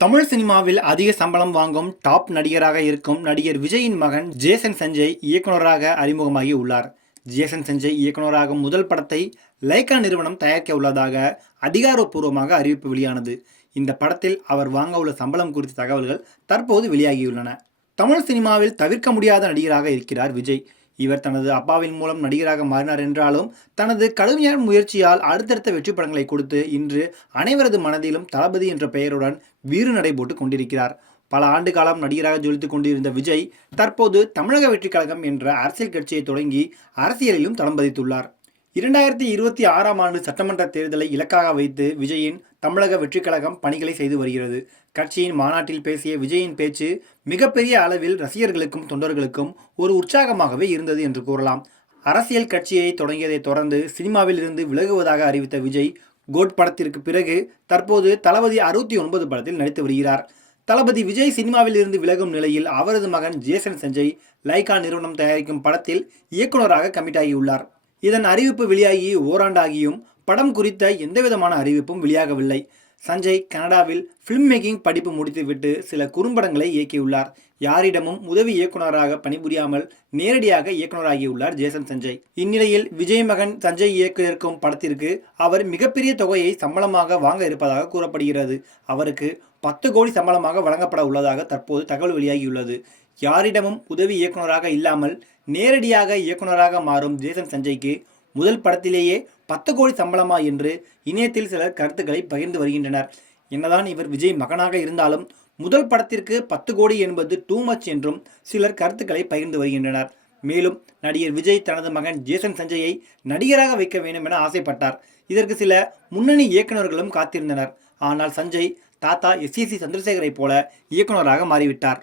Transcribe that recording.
தமிழ் சினிமாவில் அதிக சம்பளம் வாங்கும் டாப் நடிகராக இருக்கும் நடிகர் விஜயின் மகன் ஜேசன் சஞ்சய் இயக்குனராக அறிமுகமாகி உள்ளார். ஜேசன் சஞ்சய் இயக்குனராகும் முதல் படத்தை லைகா நிறுவனம் தயாரிக்க உள்ளதாக அதிகாரப்பூர்வமாக அறிவிப்பு வெளியானது. இந்த படத்தில் அவர் வாங்க உள்ள சம்பளம் குறித்த தகவல்கள் தற்போது வெளியாகியுள்ளன. தமிழ் சினிமாவில் தவிர்க்க முடியாத நடிகராக இருக்கிறார் விஜய். இவர் தனது அப்பாவின் மூலம் நடிகராக மாறினார் என்றாலும் தனது கடுமையான முயற்சியால் அடுத்தடுத்த வெற்றி படங்களை கொடுத்து இன்று அனைவரது மனதிலும் தளபதி என்ற பெயருடன் வீறு நடை போட்டு கொண்டிருக்கிறார். பல ஆண்டு காலம் நடிகராக ஜொலித்துக் கொண்டிருந்த விஜய் தற்போது தமிழக வெற்றி கழகம் என்ற அரசியல் கட்சியை தொடங்கி அரசியலிலும் தடம் பதித்துள்ளார். 2026ஆம் ஆண்டு சட்டமன்ற தேர்தலை இலக்காக வைத்து விஜயின் தமிழக வெற்றி கழகம் பணிகளை செய்து வருகிறது. கட்சியின் மாநாட்டில் பேசிய விஜயின் பேச்சு மிகப்பெரிய அளவில் ரசிகர்களுக்கும் தொண்டர்களுக்கும் ஒரு உற்சாகமாகவே இருந்தது என்று கூறலாம். அரசியல் கட்சியை தொடங்கியதை தொடர்ந்து சினிமாவில் இருந்து விலகுவதாக அறிவித்த விஜய் கோட் படத்திற்கு பிறகு தற்போது தளபதி 69 படத்தில் நடித்து வருகிறார். தளபதி விஜய் சினிமாவில் இருந்து விலகும் நிலையில் அவரது மகன் ஜேசன் சஞ்சய் லைகா நிறுவனம் தயாரிக்கும் படத்தில் இயக்குநராக கமிட் ஆகியுள்ளார். இதன் அறிவிப்பு வெளியாகி ஓராண்டாகியும் படம் குறித்த எந்தவிதமான அறிவிப்பும் வெளியாகவில்லை. சஞ்சய் கனடாவில் ஃபிலிம் மேக்கிங் படிப்பு முடித்துவிட்டு சில குறும்படங்களை இயக்கியுள்ளார். யாரிடமும் உதவி இயக்குநராக பணிபுரியாமல் நேரடியாக இயக்குநராகியுள்ளார் ஜேசன் சஞ்சய். இந்நிலையில் விஜய் மகன் சஞ்சய் இயக்க இருக்கும் படத்திற்கு அவர் மிகப்பெரிய தொகையை சம்பளமாக வாங்க இருப்பதாக கூறப்படுகிறது. அவருக்கு 10 கோடி சம்பளமாக வழங்கப்பட உள்ளதாக தற்போது தகவல் வெளியாகியுள்ளது. யாரிடமும் உதவி இயக்குநராக இல்லாமல் நேரடியாக இயக்குநராக மாறும் ஜேசன் சஞ்சய்க்கு முதல் படத்திலேயே 10 கோடி சம்பளமா என்று இணையத்தில் சிலர் கருத்துக்களை பகிர்ந்து வருகின்றனர். என்னதான் இவர் விஜய் மகனாக இருந்தாலும் முதல் படத்திற்கு 10 கோடி என்பது டூ மச் என்றும் சிலர் கருத்துக்களை பகிர்ந்து வருகின்றனர். மேலும் நடிகர் விஜய் தனது மகன் ஜேசன் சஞ்சயை நடிகராக வைக்க வேண்டும் என ஆசைப்பட்டார். இதற்கு சில முன்னணி இயக்குநர்களும் காத்திருந்தனர். ஆனால் சஞ்சய் தாத்தா எஸ்.ஏ.சி. சந்திரசேகரை போல இயக்குநராக மாறிவிட்டார்.